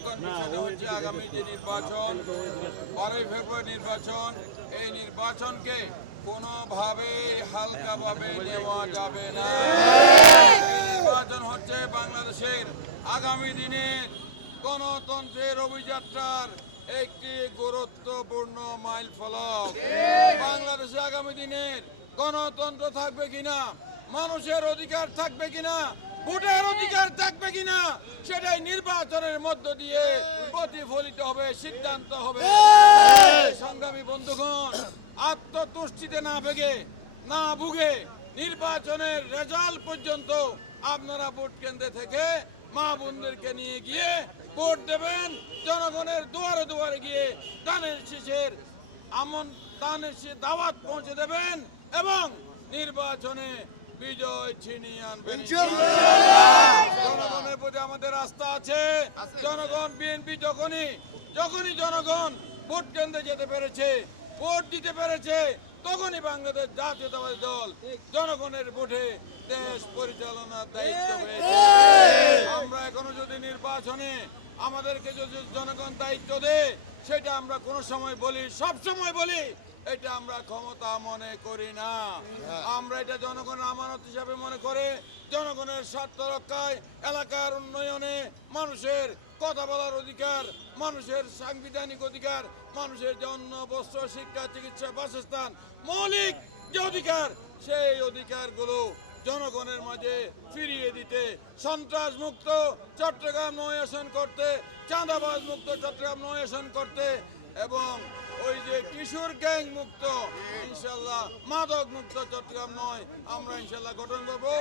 এখন বিষয়টা হচ্ছে আগামী যে নির্বাচন 12ই ফেব্রুয়ারি নির্বাচন, এই নির্বাচনকে কোনোভাবে হালকাভাবে নেওয়া যাবে না। এই নির্বাচন হচ্ছে বাংলাদেশের আগামী দিনের গণতন্ত্রের অভিযাত্রার একটি গুরুত্বপূর্ণ মাইল ফলক। বাংলাদেশে আগামী দিনের গণতন্ত্র থাকবে কিনা, মানুষের অধিকার থাকবে কিনা, ভোটের অধিকার থাকবে কিনা, সেটাই নির্বাচনের মধ্য দিয়ে প্রতিফলিত হবে, সিদ্ধান্ত হবে। সংগ্রামী বন্ধুগণ, আত্মতুষ্টিতে না ভুগে নির্বাচনের রেজাল্ট পর্যন্ত আপনারা ভোট কেন্দ্রে থেকে মা বোনদেরকে নিয়ে গিয়ে ভোট দেবেন। জনগণের দুয়ারে দুয়ারে গিয়ে দানের শীষের দাওয়াত পৌঁছে দেবেন এবং নির্বাচনে বিজয় ছিনিয়ে আনবেন। জনগণের প্রতি আমাদের আস্থা আছে। জনগণ বিএনপি যখনই জনগণ ভোট কেন্দ্রে যেতে পেরেছে, ভোট দিতে পেরেছে, তখনই বাংলাদেশ জাতীয়তাবাদী দল জনগণের ভোটে দেশ পরিচালনার দায়িত্ব পেয়েছে। আমরা এখনো যদি নির্বাচনে আমাদেরকে যদি জনগণ দায়িত্ব দেয়, সেটা আমরা কোনো সময় বলি, সব সময় বলি, এটা আমরা ক্ষমতা মনে করি না। আমরা এটা জনগণের আমানত হিসাবে মনে করে জনগণের স্বার্থ রক্ষায়, এলাকার উন্নয়নে, মানুষের কথা বলার অধিকার, মানুষের সাংবিধানিক অধিকার, মানুষের যে অন্ন, বস্ত্র, শিক্ষা, চিকিৎসা, বাসস্থান, মৌলিক যে অধিকার, সেই অধিকারগুলো জনগণের মাঝে ফিরিয়ে দিতে, সন্ত্রাস মুক্ত চট্টগ্রাম নয় আসন করতে, চাঁদাবাজ মুক্ত চট্টগ্রাম নয় আসন করতে এবং ওই যে কিশোর গ্যাং মুক্ত, ইনশাল্লাহ মাদক মুক্ত চট্টগ্রাম নয় আমরা ইনশাল্লাহ গঠন করবো।